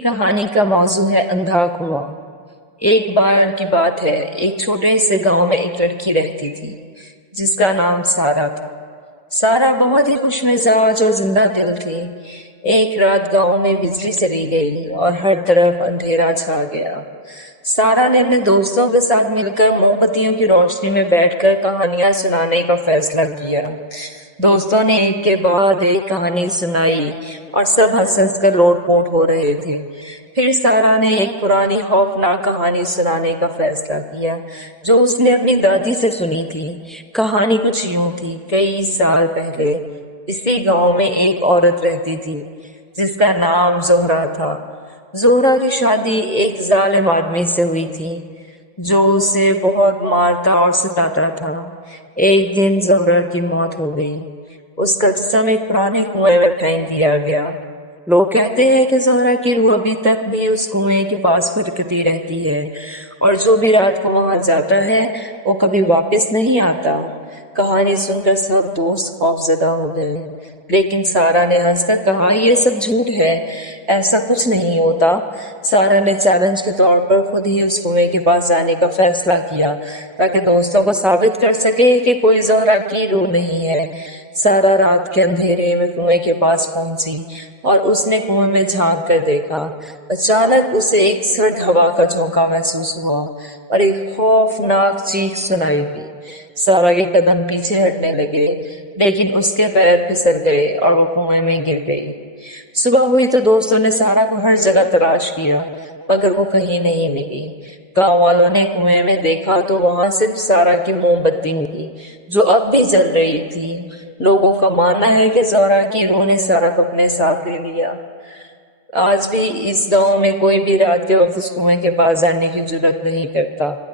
कहानी का मौजू है अंधा कुआं। एक बार की बात है, एक छोटे से गांव में एक लड़की रहती थी जिसका नाम सारा था। सारा बहुत ही खुश मिजाज और जिंदा दिल थी। एक रात गांव में बिजली चली गई और हर तरफ अंधेरा छा गया। सारा ने अपने दोस्तों के साथ मिलकर मोमबत्तियों की रोशनी में बैठकर कहानियां सुनाने का फैसला किया। दोस्तों ने एक के बाद एक कहानी सुनाई और सब हंस हंस कर लोटपोट हो रहे थे। फिर सारा ने एक पुरानी खौफनाक कहानी सुनाने का फैसला किया जो उसने अपनी दादी से सुनी थी। कहानी कुछ यूं थी, कई साल पहले इसी गांव में एक औरत रहती थी जिसका नाम जोहरा था। जोहरा की शादी एक जालिम आदमी से हुई थी जो उसे बहुत मारता और सताता था। एक दिन जोहरा की मौत हो गई। उसका जिस्म एक पुराने कुएं में फेंक दिया गया। लोग कहते हैं कि जोहरा की रूह अभी तक भी उस कुएं के पास भटकती रहती है और जो भी रात को वहां जाता है वो कभी वापस नहीं आता। कहानी सुनकर सब दोस्त खौफजदा हो गए, लेकिन सारा ने हंसकर कहा, यह सब झूठ है, ऐसा कुछ नहीं होता। सारा ने चैलेंज के तौर पर खुद ही उस कुएं के पास जाने का फैसला किया ताकि दोस्तों को साबित कर सके कि कोई जोहरा की रूह नहीं है। सारा रात के अंधेरे में कुएं के पास पहुंची और उसने कुएं में झांक कर देखा। अचानक उसे एक सर्द हवा का झोंका महसूस हुआ और एक खौफनाक चीख सुनाई दी। सारा के कदम पीछे हटने लगे, लेकिन उसके पैर फिसल गए और वो कुएं में गिर गई। सुबह हुई तो दोस्तों ने सारा को हर जगह तलाश किया, मगर वो कहीं नहीं मिली। गांव वालों ने कुएं में देखा तो वहां सिर्फ सारा की मोमबत्ती मिली जो अब भी जल रही थी। लोगों का मानना है कि जोहरा की रूह ने सारा को अपने साथ ले लिया। आज भी इस गांव में कोई भी रात के वक्त उस कुएं के पास जाने की जुर्रत नहीं करता।